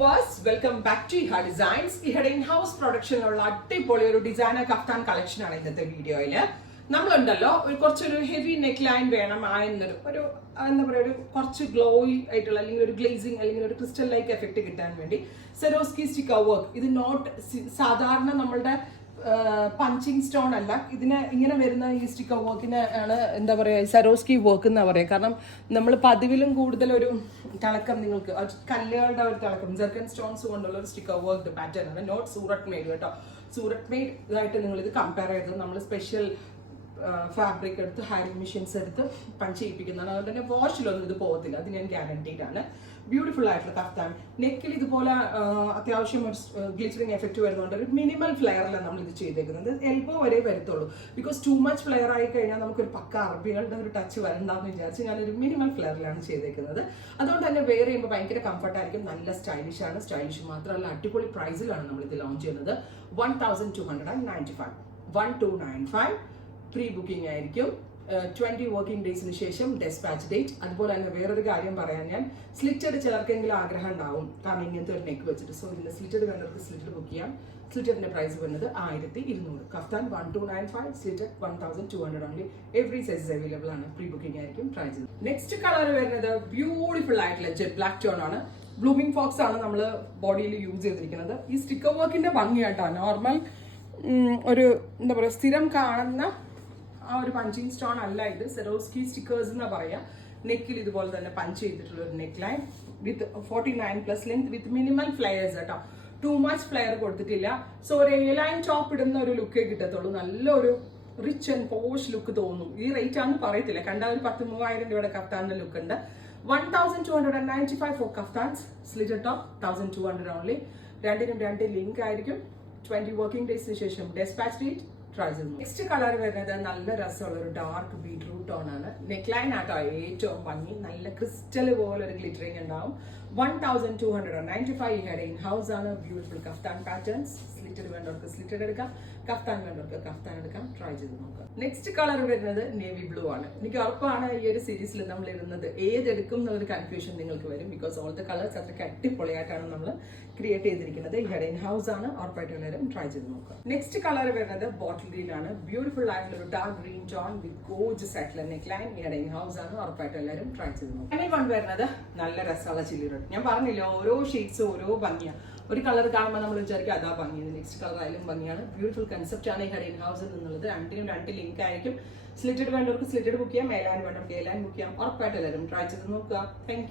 Movers welcome back to ഇഹ designs. ഇഹയുടെ in house പ്രൊഡക്ഷനിലുള്ള അടിപൊളി ഒരു ഡിസൈനർ കഫ്താൻ കളക്ഷൻ ആണ് ഇന്നത്തെ വീഡിയോയില്. നമ്മളുണ്ടല്ലോ കുറച്ചൊരു ഹെവി നെക്ക് ലൈൻ വേണം ആയെന്നൊരു ഒരു എന്താ പറയുക ഒരു കുറച്ച് ഗ്ലോയി ആയിട്ടുള്ള അല്ലെങ്കിൽ ഒരു ഗ്ലേസിങ് അല്ലെങ്കിൽ ഒരു ക്രിസ്റ്റൽ ലൈക്ക് എഫക്ട് കിട്ടാൻ വേണ്ടി സെറോസ്കി സ്റ്റിക്കർ വർക്ക്. ഇത് നോട്ട് സാധാരണ നമ്മളുടെ പഞ്ചിങ് സ്റ്റോൺ അല്ല, ഇതിന് ഇങ്ങനെ വരുന്ന ഈ സ്റ്റിക്കർ വർക്കിന് ആണ് എന്താ പറയുക സെറോസ്കി വർക്ക് എന്നാ പറയുക. കാരണം നമ്മൾ പതിവിലും കൂടുതൽ ഒരു തിളക്കം നിങ്ങൾക്ക് കല്ലുകളുടെ ഒരു തിളക്കം ജെർക്കൻ സ്റ്റോൺസ് കൊണ്ടുള്ള ഒരു സ്റ്റിക്കർ വർക്ക് പാറ്റേൺ ആണ്. നോട്ട് സൂറത്ത് മെയ്ഡ് കേട്ടോ. സൂറത്ത് മെയ്ഡ് ഇതായിട്ട് നിങ്ങൾ ഇത് കമ്പയർ ചെയ്ത് നമ്മൾ സ്പെഷ്യൽ ഫാബ്രിക് എടുത്ത് ഹാരിങ് മെഷീൻസ് എടുത്ത് പഞ്ച് ചെയ്യിപ്പിക്കുന്നതാണ്. അതുകൊണ്ട് തന്നെ വാഷിലൊന്നും ഇത് പോകത്തില്ല, അത് ഞാൻ ഗ്യാരണ്ടീഡ് ആണ്. ബ്യൂട്ടിഫുൾ ആയിട്ടുള്ള കഫ്താൻ. നെക്കിൽ ഇതുപോലെ അത്യാവശ്യം ഗ്ലിറ്ററിങ് എഫക്റ്റ് വരുന്നുണ്ട്. ഒരു മിനിമൽ ഫ്ലെയറിലാണ് നമ്മൾ ഇത് ചെയ്തേക്കുന്നത്. എൽബോ വരെ വരത്തുള്ളൂ. ബിക്കോസ് ടു മച്ച് ഫ്ലെയർ ആയി കഴിഞ്ഞാൽ നമുക്കൊരു പക്ക അറബികളുടെ ഒരു ടച്ച് വരണ്ടെന്ന് വിചാരിച്ച് ഞാനൊരു മിനിമൽ ഫ്ലെയറിലാണ് ചെയ്തേക്കുന്നത്. അതുകൊണ്ട് തന്നെ വെയർ ചെയ്യുമ്പോൾ ഭയങ്കര കംഫർട്ടായിരിക്കും, നല്ല സ്റ്റൈലിഷ് ആണ്. സ്റ്റൈലിഷ് മാത്രമല്ല അടിപൊളി പ്രൈസിലാണ് നമ്മൾ ഇത് ലോഞ്ച് ചെയ്യുന്നത്. 1295 1295 പ്രീ ബുക്കിംഗ് ആയിരിക്കും. 20 വർക്കിംഗ് ഡേയ്സിന് ശേഷം ഡെസ്പാച്ച് ഡേറ്റ്. അതുപോലെ തന്നെ വേറൊരു കാര്യം പറയാൻ, ഞാൻ സ്ലിറ്റഡ് ചിലർക്കെങ്കിലും ആഗ്രഹം ഉണ്ടാവും കാരണം ഇങ്ങനത്തെ ഒരു നെക്ക് വെച്ചിട്ട്. സോ ഇതിന്റെ സ്ലിറ്റഡ് കണ്ടവർക്ക് സ്ലിറ്റഡ് ബുക്ക് ചെയ്യാം. സ്ലിറ്റഡിന്റെ പ്രൈസ് വരുന്നത് 1200. Kaftan 1295, slitted 1200 only. Every size available ആണ്. പ്രീ ബുക്കിംഗ് ആയിരിക്കും പ്രൈസ്. നെക്സ്റ്റ് കളർ വരുന്നത് ബ്യൂട്ടിഫുൾ ആയിട്ടുള്ള ജെറ്റ് ബ്ലാക്ക് ടോൺ ആണ്. ബ്ലൂമിംഗ് ഫോക്സ് ആണ് നമ്മൾ ബോഡിയിൽ യൂസ് ചെയ്തിരിക്കുന്നത്. ഈ സ്റ്റിക്കർ വർക്കിന്റെ ഭംഗിയായിട്ടോ നോർമൽ ഒരു എന്താ പറയുക സ്ഥിരം കാണുന്ന ആ ഒരു പഞ്ചിങ് സ്റ്റോൺ അല്ല ഇത്. സെറോസ്കി സ്റ്റിക്കേഴ്സ് എന്നാ പറയാ. നെക്കിൽ ഇതുപോലെ തന്നെ പഞ്ച് ചെയ്തിട്ടുള്ള ഒരു neck line with 49+ length with minimal flares കേട്ടോ. ടു മച്ച് ഫ്ലെയർ കൊടുത്തിട്ടില്ല. സോ ഒരു എ ലൈൻ ടോപ്പ് ഇടുന്ന ഒരു ലുക്കേ കിട്ടത്തുള്ളൂ. നല്ലൊരു റിച്ച് ആൻഡ് പോഷ് ലുക്ക് തോന്നും. ഈ റേറ്റ് ആണെന്ന് പറയത്തില്ല, കണ്ടാൽ ഒരു 10,000-3000 രൂപയുടെ കഫ്താന്റെ ലുക്ക് ഉണ്ട്. 1295 for kaftans. Slitted top 1200 only. രണ്ടിനും രണ്ട് ലിങ്ക് ആയിരിക്കും. 20 വർക്കിംഗ് ഡേയ്സിന് ശേഷം ഡെസ്പാച്ച് ഡേറ്റ് ട്രൈ ചെയ്തു. നെക്സ്റ്റ് കളർ വരുന്നത് നല്ല രസമുള്ള ഒരു ഡാർക്ക് ബീട്രൂട്ട് ടോൺ ആണ്. നെക്ക് ലൈൻ ആട്ടോ ഏറ്റവും ഭംഗി. നല്ല ക്രിസ്റ്റൽ പോലെ ഒരു ഗ്ലിറ്ററിങ് ഉണ്ടാവും. 1295 ഇഹയുടെ ഇൻ ഹൗസ് ആണ്. Beautiful kaftan patterns. സ്ലിറ്റഡ് വേണ്ടവർക്ക് സ്ലിറ്റഡ് എടുക്കാം, കഫ്താൻ വേണ്ടവർക്ക് കഫ്താൻ എടുക്കാം. ട്രൈ ചെയ്ത് നോക്കാം. നെക്സ്റ്റ് കളർ വരുന്നത് നേവി ബ്ലൂ ആണ്. എനിക്ക് ഉറപ്പാണ് ഈ ഒരു സീരീസിൽ നമ്മൾ ഇടുന്നത് ഏതെടുക്കും എന്നുള്ളൊരു കൺഫ്യൂഷൻ നിങ്ങൾക്ക് വരും. ബിക്കോസ് ഓൾ ദ കളേഴ്സ് അത്രയ്ക്ക് അടിപൊളിയായിട്ടാണ് നമ്മൾ ക്രിയേറ്റ് ചെയ്തിരിക്കുന്നത്. ഇഹയുടെ ഇൻ ഹൗസ് ആണ്. ഉറപ്പായിട്ട് എല്ലാവരും ട്രൈ ചെയ്ത് നോക്കാം. നെക്സ്റ്റ് കളർ വരുന്നത് ബോട്ടിൽ ഗ്രീൻ ആണ്. ബ്യൂട്ടിഫുൾ ആയിട്ടുള്ള ഒരു ഡാർക്ക് ഗ്രീൻ ടോൺ വിത്ത് ഗോർജിയസ് ആയിട്ടുള്ള നെക്ക് ലൈൻ. ഇഹയുടെ ഇൻ ഹൗസ് ആണ്. ഉറപ്പായിട്ട് എല്ലാവരും ട്രൈ ചെയ്ത് നോക്കാം. ഫൈനൽ വൺ വരുന്നത് നല്ല രസമുള്ള ചില്ലി റെഡ്. ഞാൻ പറഞ്ഞില്ല ഓരോ ഷെയ്ഡ്സും ഓരോ ഭംഗിയാണ്. ഒരു കളർ കാണുമ്പോൾ നമ്മൾ വിചാരിക്കും അതാ ഭംഗി. നെക്സ്റ്റ് കളർ ആയാലും ഭംഗിയാണ്. ബ്യൂട്ടിഫുൾ കൺസെപ്റ്റ് ആണ് ഇഹയുടെ ഇൻ ഹൗസ് എന്നുള്ളത്. രണ്ടിനും രണ്ട് ലിങ്ക് ആയിരിക്കും. സ്ലിറ്റഡ് വേണ്ടവർക്ക് സ്ലിറ്റഡ് ബുക്ക് ചെയ്യാം, എ ലൈൻ വേണ്ടവർക്ക് എ ലൈൻ ബുക്ക് ചെയ്യാം. ഉറപ്പായിട്ട് എല്ലാവരും ട്രൈ ചെയ്ത് നോക്കുക. Thank you.